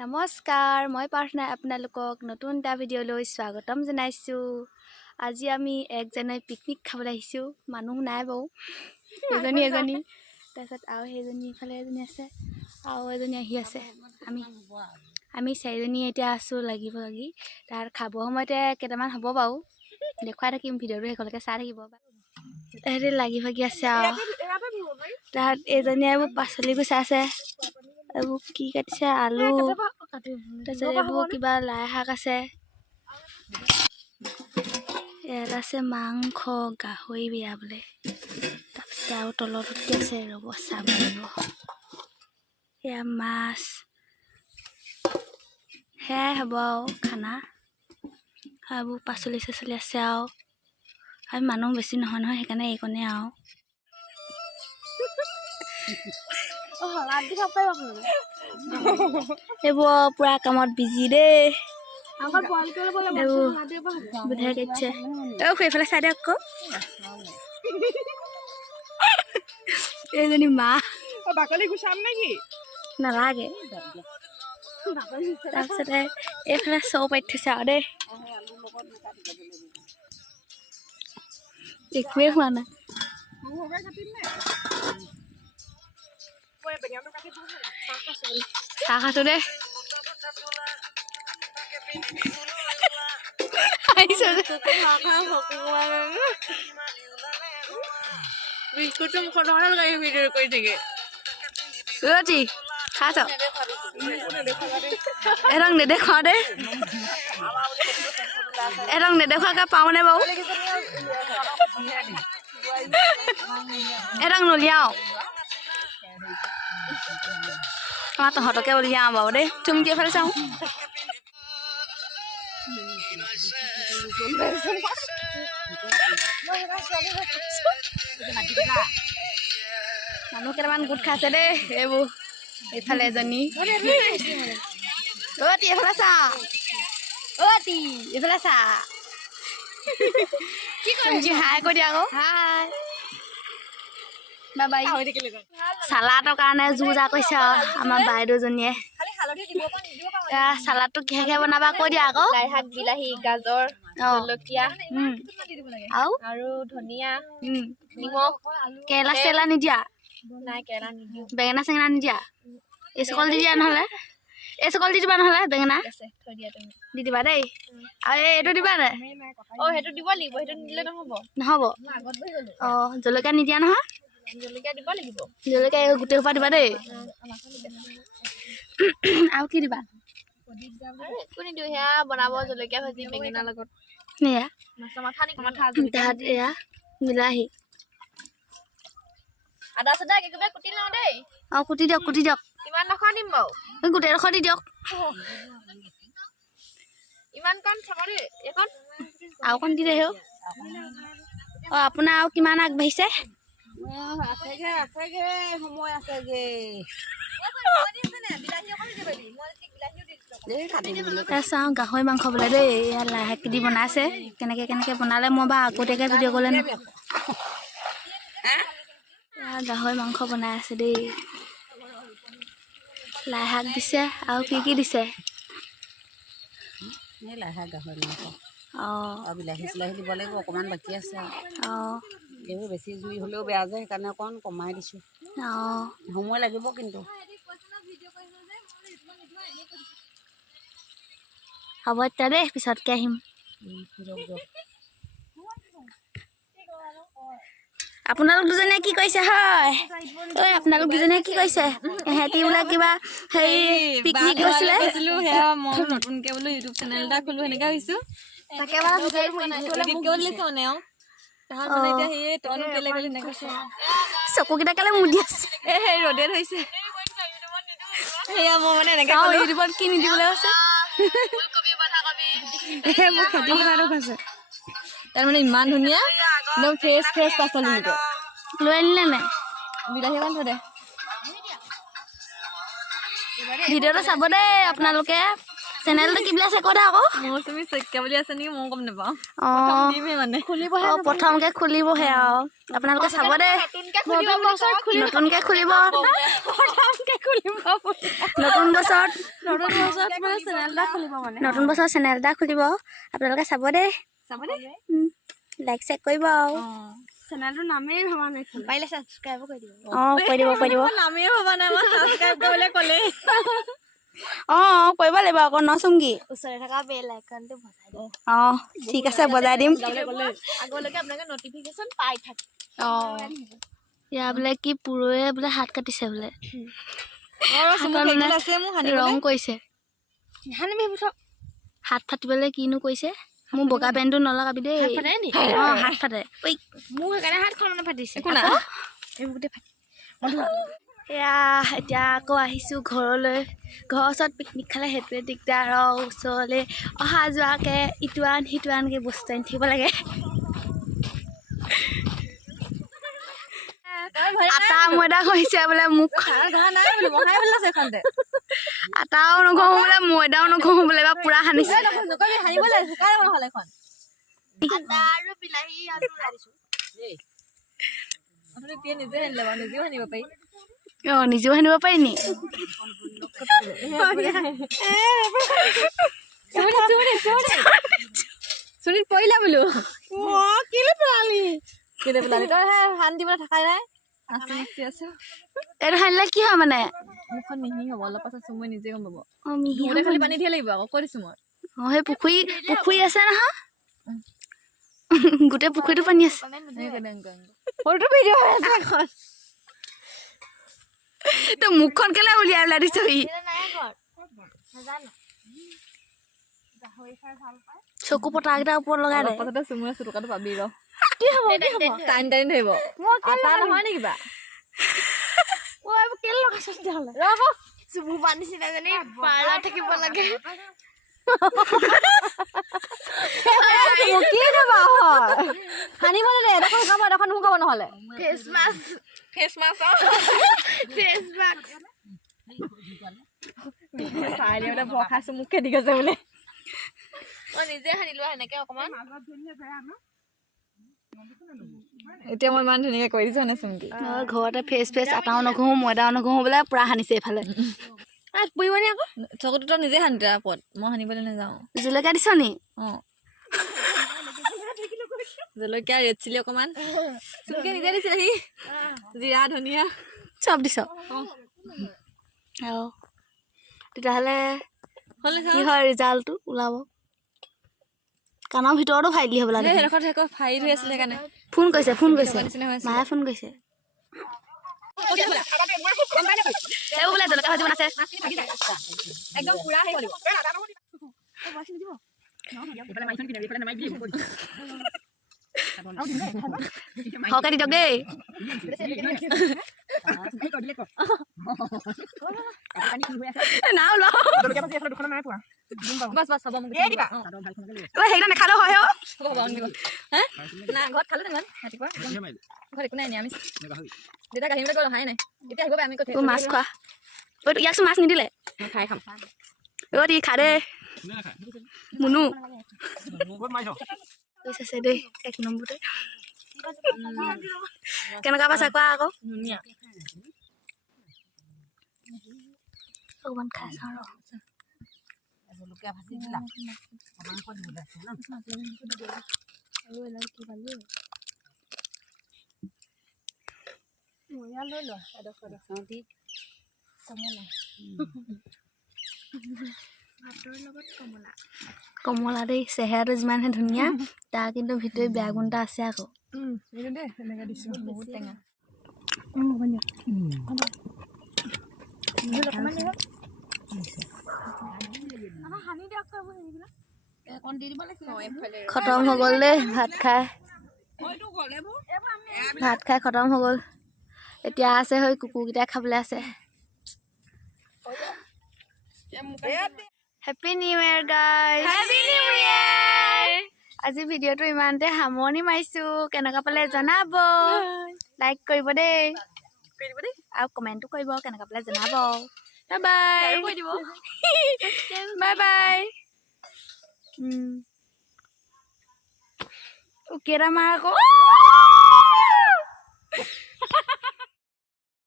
নমস্কাৰ, মই প্ৰাৰ্থনা আপোনালোকক নতুন এটা ভিডিঅ'লৈ স্বাগতম জনাইছোঁ। আজি আমি এক জানুৱাৰী পিকনিক খাবলৈ আহিছোঁ। মানুহ নাই বাৰু, এজনী তাৰপিছত আৰু সেইজনী ইফালে এজনী আছে আৰু এজনী আহি আছে। আমি চাৰিজনী এতিয়া আছোঁ লাগি তাত খাব সময়তে কেইটামান হ'ব বাৰু, দেখুৱাই থাকিম ভিডিঅ'টো, সেইখনলৈকে চাই থাকিব। তাহাঁতি লাগি আছে আৰু তাত এজনীয়ে এইবোৰ পাচলি গুচাই আছে। এইবোৰ কি কাটিছে, আলু, তাৰপিছত এইবোৰ কিবা লাই শাক আছে, ইয়াত আছে মাংস, গাহৰি বিয়া বোলে। তাৰপিছত আৰু তলত উঠি আছে, ৰ'ব চাব লাগিব, এয়া মাছ, সেয়াই হ'ব আৰু খানা। এইবোৰ পাচলি চাচলি আছে আৰু আমি মানুহ বেছি নহয় সেইকাৰণে এইকণে আৰু এইবোৰ পুৰা কামত বিজি দেই। সেইফালে চাই দিয়ক আকৌ, এইজনী মা বাকলি গুচাম নেকি নালাগে। তাৰপিছতে এইফালে চৌ পাতি থৈছে আৰু দেই, একোৱেই হোৱা নাই। চাহ খাইছো দেই, বিস্কুটটো মুখত লগাই ভিডিঅ' কৰি থাকে। ৰতি খাইছ এৰং নেদেখুৱাও দেই, এৰং নেদেখুৱাকে পাওঁনে বাৰু, এৰং নলিয়াও, আমাৰ তহঁতকে উলিয়াওঁ বাৰু দেই। চুমকি এফালে চাওঁ, মানুহ কেইটামান গোট খাইছে দেই। এইবোৰ এইফালে এজনী, অতি এইফালে চা, অতি এইফালে চা, চুমকি হাই কৈ দিয়া আকৌ, হাই বাবাই। চালাডৰ কাৰণে যা কৈছে আৰু আমাৰ বাইদেউজনীয়ে। চালাডটো কিহে বনাবা কৈ দিয়া আকৌ। লাই শাক, বিলাহী, গাজৰ, জলকীয়া আৰু ধনিয়া, নিমখ। কেৰেলা চেৰেলা নিদিয়া? নাই, কেৰেলা নিদিওঁ। বেঙেনা চেঙেনা নিদিয়া? এই চকল দি দিয়া নহ'লে, এই চকল দি দিবা নহ'লে, বেঙেনা দি দিবা দেই। আৰু এইটো দিবা নাই? সেইটো দিব লাগিব, সেইটো নিদিলে নহ'ব। জলকীয়া নিদিয়া নহয়? জলকীয়া দিব লাগিব, জলকীয়া গোটেই সোপা দিবা দেই। আৰু কি দিবা? একো নিদিওঁ, সেয়া বনাব জলকীয়া ভাজি বেঙেনাৰ লগত। এয়া বিলাহী, আদা চাদা একেবাৰে কুটি লওঁ দেই। কুটি দিয়ক কিমান ডোখৰ দিম বাৰু? গোটেই ডোখৰ দি দিয়ক। ইমান কণ চাবৰি এইখন আৰু অকণ দি দে। আপোনাৰ আৰু কিমান আগবাঢ়িছে? সময় আছেগে। চাওঁ গাহৰি মাংস বোলে দেই, ইয়াত লাই শাক দি বনাইছে। কেনেকে বনালে মই বা আগতীয়াকৈ ভিডিঅ' ক'লে নহয়। গাহৰি মাংস বনাই আছে দেই, লাই শাক দিছে আৰু কি দিছে? লাই শাক, গাহৰি মাংস, বিলাহী চিলাহী দিব লাগিব, অকণমান বাকী আছে। এইবোৰ বেছি জুই হ'লেও বেয়া যায়, সেইকাৰণে অকণ কমাই দিছোঁ। সময় লাগিব কিন্তু। হ'ব এতিয়া দেই, পিছতকে আহিম। আপোনালোক দুজনীয়ে কি কৰিছে? হয় ঐ, আপোনালোক দুজনীয়ে কি কৰিছে? এহেঁতি বোলে কিবা হেৰি পিকনিক গৈছিলে। মই নতুনকে বোলো ইউটিউব চেনেল এটা খোলো, সেনেকে হৈছো। তাকে চকুকেইটা কেলে মুদি আছে, ৰ'দে ধৰিছে। ইউটিউবত কি নিদিবলৈ আছে? তাৰমানে ইমান ধুনীয়া, একদম ফ্ৰেছ পাচলি লৈ আনিলে নাই? বিলাহী অকণ থৈ দে। ভিডিঅ'টো চাব দেই আপোনালোকে, চেনেলটো কি বুলি আছে কৈ দে আকৌ মৌচুমী শইকীয়া বুলি আছে নেকি মই গম নাপাওঁ অঁ দিমে মানে প্ৰথমকে খুলিবহে আৰু আপোনালোকে চাব দেই নতুনকে খুলিব নতুন বছৰত চেনেল এটা খুলিব আপোনালোকে চাব দেই লাইক চেক কৰিব আৰু চেনেলটোৰ নামেই ভবা নাই পাৰিলে ছাবস্ক্ৰাইব কৰি দিব অঁ কৈ দিব নামেই ভবা নাই মই ছাবস্ক্ৰাইব কৰিবলৈ ক'লে অঁ কৰিব লাগিব আকৌ নচুংগি ওচৰতে থকা বেল আইকনটো বজাই দিম অঁ ঠিক আছে বজাই দিম আগলৈকে আপোনালোকে নটিফিকেশ্যন পাই থাকে অঁ ইয়াৰ বোলে কি পুৰৱে বোলে হাত কাটিছে বোলে ৰং কৰিছে হাত ফাটিবলৈ কিনো কৰিছে মোৰ বগা পেণ্টটো নলগাবি দেই অঁ হাত ফাটে মোৰ সেইকাৰণে হাতখন মানে ফাটিছে এয়া এতিয়া আকৌ আহিছোঁ ঘৰলৈ ঘৰৰ ওচৰত পিকনিক খালে সেইটোৱে দিগদাৰ আৰু ওচৰলৈ অহা যোৱাকৈ ইটো আন সিটো আনকৈ বস্তু আনি থাকিব লাগে আটা ময়দা হৈছে বোলে মোক আটাও নঘহোঁ বোলে ময়দাও নঘহোঁ বোলে এবাৰ পূৰা সানিছে অঁ নিজেও সানিব পাৰি নি চুলিত পৰিলা বোলো কেলে পেলালি তই হান দিবলৈ থাকাই নাই এইটো সানিলে কি হয় মানে মুখখন মিহি হ'ব অলপ পাছত চুমুৱে নিজে গম পাব অঁ মিহি খালি পানী দিয়ে লাগিব আকৌ কৈ দিছো মই অঁ সেই পুখুৰী আছে নহয় গোটেই পুখুৰীটো পানী আছে তই মুখখন কেলে উলিয়াই ওলাই দিছহি চকু পতাকেইটা ওপৰত লগাই দে পাছতে চুমুৱে চুটুকাটো পাবি ৰ টাইম ধৰিব আটা নহয় নে কিবা নহলে খাইছো মোক খেদি গৈছে বোলে মই নিজে সানিলো সেনেকে অকমান এতিয়া মই ইমান ধুনীয়াকে কৰি দিছো নে চুমকি ঘৰতে ফেচ আটাও নঘহোঁ ময়দাও নঘহোঁ বোলে পূৰা সানিছে এইফালে পুৰিবনি আকৌ চকুটো তই নিজে সানি তাৰ ওপৰত মই সানিবলৈ নাযাওঁ জলকীয়া দিছ নি অঁ জলকীয়া ৰেড চিলি অকমান চুমকি নিজে দিছে সি জিৰা ধনিয়া চব দিছ অঁ তেতিয়াহ'লে কি হয় ৰিজাল্টটো ওলাব কাণৰ ভিতৰতো ফাইল দি হ'বলা ফাইল হৈ আছিলে সেইকাৰণে ফোন কৰিছে মায়ে ফোন কৰিছে বোলে জলকীয়া ভাজি বনাইছে একদম পুৰা হেৰি কৰিব সৰহকৈ দি দিয়ক দেই না ওলাও সেইকেইটা নেখালেও হয় না ঘৰত খালো নহয় ৰাতিপুৱা ঘৰত একো নাই নিৰামিষ দেউতা কাহিবলৈ গ'ল অহাই নাই এতিয়া আহিব আমি কথা মাছ খোৱা ইয়াকচোন মাছ নিদিলে খাই খাম দি খা দে মুনু আছে দেই এক নম্বৰতে কেনেকুৱা পাইছা কোৱা আকৌ ধুনীয়া অকণমান খাই চাওঁ জলকীয়া ভাজি দিলা মাংস দিবলৈ আছে ন ময়া লৈ লোৱা এডোখৰ দি কমলা ভাতৰ লগত কমলা দেই চেহেৰাটো যিমানহে ধুনীয়া তাৰ কিন্তু ভিতৰি বেয়া গুণ এটা আছে আকৌ এনেকৈ দিছোঁ বহুত টেঙা খতম হৈ গ'ল দেই ভাত খাই খতম হৈ গ'ল এতিয়া আছে হৈ কুকুৰকেইটাই খাবলৈ আছে হেপী নিউ ইয়াৰ গাইজ আজি ভিডিঅ'টো ইমানতে সামৰণি মাৰিছোঁ কেনেকুৱা পালে জনাব লাইক কৰিব দেই আৰু কমেণ্টো কৰিব কেনেকুৱা পালে জনাব বাই আৰু কৈ দিব বাই বাই কেৰা মাৰ আকৌ